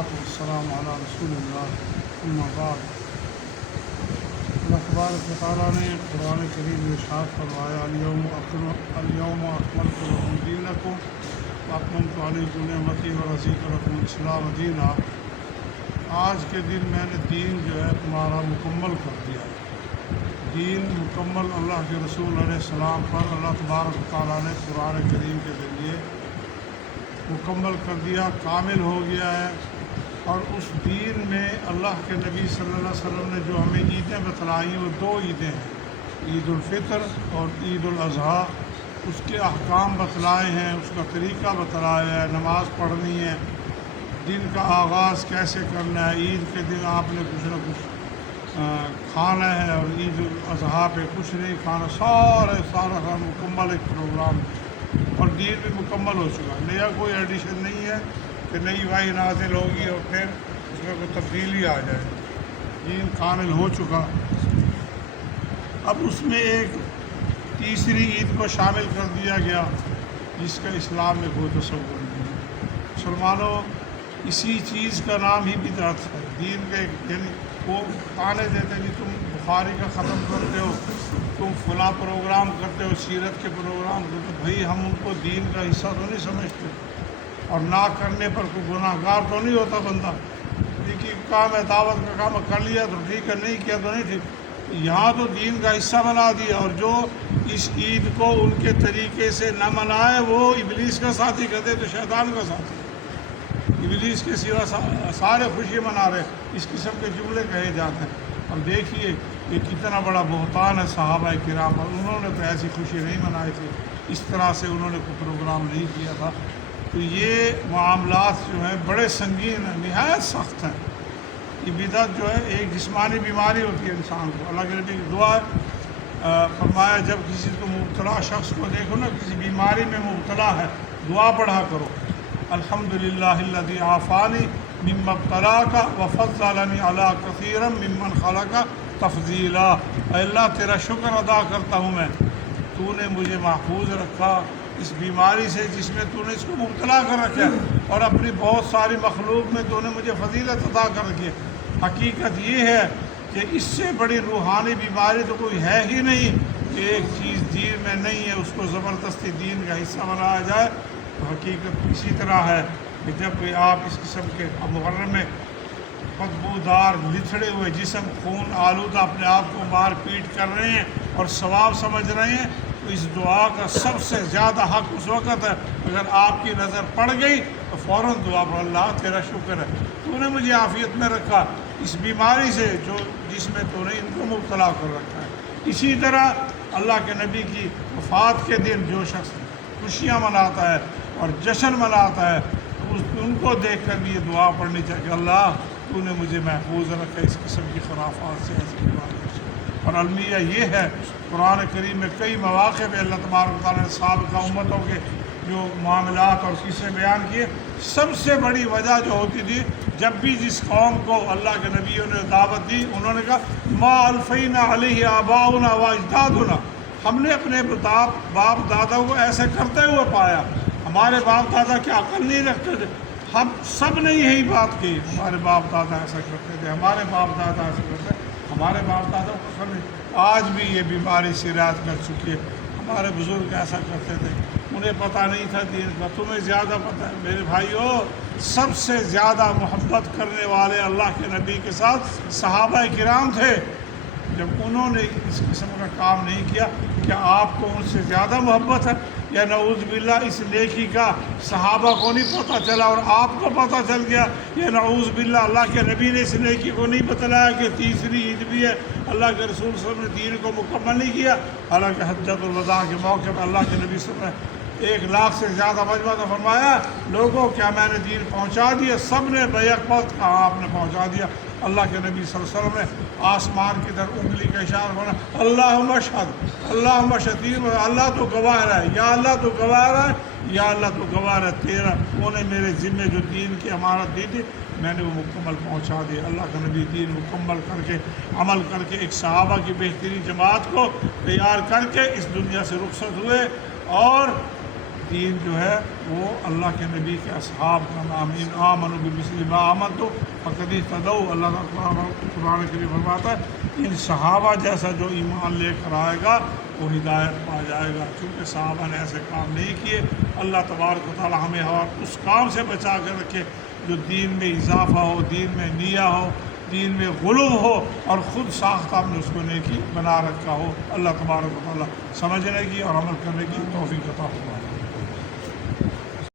والسلام على رسول اللہ اما بعد۔ اللہ تبارک و تعالیٰ نے قرآن کریم میں ارشاد فرمایا الیوم اکملت لکم دینکم واتممت علیکم نعمتی ورضیت لکم الاسلام دینا۔ آج کے دن میں نے دین جو ہے تمہارا مکمل کر دیا۔ دین مکمل اللہ کے رسول علیہ السلام پر اللہ تبارک و تعالیٰ نے قرآن کریم کے ذریعے مکمل کر دیا، کامل ہو گیا ہے۔ اور اس دین میں اللہ کے نبی صلی اللہ علیہ وسلم نے جو ہمیں عیدیں بتلائیں وہ دو عیدیں ہیں، عید الفطر اور عید الاضحیٰ۔ اس کے احکام بتلائے ہیں، اس کا طریقہ بتلایا ہے، نماز پڑھنی ہے، دن کا آغاز کیسے کرنا ہے، عید کے دن آپ نے کچھ نہ کچھ کھانا ہے اور عید الاضحیٰ پہ کچھ نہیں کھانا، سارا مکمل ایک پروگرام اور دین بھی مکمل ہو چکا۔ نیا کوئی ایڈیشن نہیں ہے کہ نئی وحی نازل ہوگی اور پھر اس میں کوئی تبدیلی آ جائے۔ دین کامل ہو چکا۔ اب اس میں ایک تیسری عید کو شامل کر دیا گیا جس کا اسلام میں کوئی تصور نہیں ہے۔ مسلمانوں، اسی چیز کا نام ہی بدعت ہے۔ دین کے یعنی وہ تانے دیتے ہیں کہ تم بخاری کا ختم کرتے ہو، تم فلاں پروگرام کرتے ہو، سیرت کے پروگرام کرتے ہو۔ بھائی ہم ان کو دین کا حصہ تو نہیں سمجھتے، اور نہ کرنے پر کوئی گناہ گار تو نہیں ہوتا بندہ۔ دیکھیے کام ہے، دعوت کا کام کر لیا تو ٹھیک ہے، نہیں کیا تو نہیں ٹھیک۔ یہاں تو دین کا حصہ بنا دیا، اور جو اس عید کو ان کے طریقے سے نہ منائے وہ ابلیس کا ساتھی کہتے تو شیطان کا ساتھی۔ ابلیس کے سوا سارے خوشی منا رہے، اس قسم کے جملے کہے جاتے ہیں۔ اب دیکھیے یہ کتنا بڑا بہتان ہے صحابہ کرام پر۔ انہوں نے تو ایسی خوشی نہیں منائی تھی، اس طرح سے انہوں نے کوئی پروگرام نہیں کیا تھا۔ تو یہ معاملات جو ہیں بڑے سنگین ہیں، نہایت سخت ہیں۔ یہ بدعت جو ہے ایک جسمانی بیماری ہوتی ہے انسان کو۔ اللہ کے نبی کی دعا فرمایا جب کسی کو مبتلا شخص کو دیکھو نا، کسی بیماری میں مبتلا ہے، دعا پڑھا کرو، الحمدللہ الذی عافانی مما ابتلاک وفضلنی علی کثیر ممن خلق تفضیلا۔ اے اللہ تیرا شکر ادا کرتا ہوں میں، تو نے مجھے محفوظ رکھا اس بیماری سے جس میں تو نے اس کو مبتلا کر رکھا ہے، اور اپنی بہت ساری مخلوق میں تو نے مجھے فضیلت عطا کر رکھی ہے۔ حقیقت یہ ہے کہ اس سے بڑی روحانی بیماری تو کوئی ہے ہی نہیں کہ ایک چیز دین میں نہیں ہے اس کو زبردستی دین کا حصہ بنایا جائے۔ تو حقیقت اسی طرح ہے کہ جب بھی آپ اس قسم کے محرم میں بدبودار لتھڑے ہوئے جسم خون آلودہ اپنے آپ کو مار پیٹ کر رہے ہیں اور ثواب سمجھ رہے ہیں، تو اس دعا کا سب سے زیادہ حق اس وقت ہے اگر آپ کی نظر پڑ گئی تو فوراً دعا پر اللہ تیرا شکر ہے، تو نے مجھے عافیت میں رکھا اس بیماری سے جس میں تو نے ان کو مبتلا کر رکھا ہے۔ اسی طرح اللہ کے نبی کی وفات کے دن جو شخص خوشیاں مناتا ہے اور جشن مناتا ہے، ان کو دیکھ کر بھی یہ دعا پڑھنی چاہیے کہ اللہ تو نے مجھے محفوظ رکھا اس قسم کی خرافات سے، ایسی بیماریوں سے۔ اور المیہ یہ ہے قرآن کریم میں کئی مواقع پہ اللہ تبارک و تعالیٰ نے سابقہ امتوں کے جو معاملات اور قصے بیان کیے، سب سے بڑی وجہ جو ہوتی تھی جب بھی جس قوم کو اللہ کے نبیوں نے دعوت دی، انہوں نے کہا ما الفینا علیہ آباؤنا و اجدادنا، ہم نے اپنے باپ دادا کو ایسے کرتے ہوئے پایا، ہمارے باپ دادا کیا عقل نہیں رکھتے تھے، ہم سب نے یہی بات کی، ہمارے باپ دادا ایسا کرتے تھے، ہمارے باپ دادا ایسا کرتے تھے، ہمارے باپ دادا کو عقل نہیں۔ آج بھی یہ بیماری سرایت کر چکی ہے۔ ہمارے بزرگ ایسا کرتے تھے، انہیں پتہ نہیں تھا دین کا، تمہیں زیادہ پتہ ہے۔ میرے بھائیو، سب سے زیادہ محبت کرنے والے اللہ کے نبی کے ساتھ صحابہ کرام تھے۔ جب انہوں نے اس قسم کا کام نہیں کیا، کیا آپ کو ان سے زیادہ محبت ہے؟ یا نعوذ باللہ اس نیکی کا صحابہ کو نہیں پتہ چلا اور آپ کو پتہ چل گیا؟ یا نعوذ باللہ اللہ کے نبی نے اس نیکی کو نہیں بتلایا کہ تیسری عید بھی ہے، اللہ کے رسول صلی اللہ علیہ وسلم نے دین کو مکمل نہیں کیا؟ حالانکہ حجۃ الوداع کے موقع پر اللہ کے نبی صلی اللہ علیہ وسلم نے 1 لاکھ سے زیادہ مجمع تو فرمایا، لوگوں کیا میں نے دین پہنچا دیا؟ سب نے بیک وقت کہا آپ نے پہنچا دیا۔ اللہ کے نبی صلی اللہ علیہ وسلم نے آسمان کی طرف انگلی کا اشارہ کرنا، اللہم اشہد، اللہم اشہد، اللہ تو گواہ ہے، یا اللہ تو گواہ ہے، یا اللہ تو گواہ ہے، تیرا تو نے میرے ذمے جو دین کی امانت دی تھی میں نے وہ مکمل پہنچا دی۔ اللہ کا نبی دین مکمل کر کے عمل کر کے ایک صحابہ کی بہترین جماعت کو تیار کر کے اس دنیا سے رخصت ہوئے، اور دین جو ہے وہ اللہ کے نبی کے اصحاب کا نام، ان آمنوا بمثل ما آمنتم فقد اہتدوا، اللہ تعالیٰ قرآن کریم فرماتا ہے ان صحابہ جیسا جو ایمان لے کر آئے گا وہ ہدایت پا جائے گا۔ چونکہ صحابہ نے ایسے کام نہیں کیے، اللہ تبارک و تعالیٰ ہمیں اس کام سے بچا کر رکھے جو دین میں اضافہ ہو، دین میں نیا ہو، دین میں غلو ہو اور خود ساختہ ہم نے اس کو نیکی بنا رکھا ہو۔ اللہ تبارک و تعالیٰ سمجھنے کی اور عمل کرنے کی توفیق عطا فرمائے۔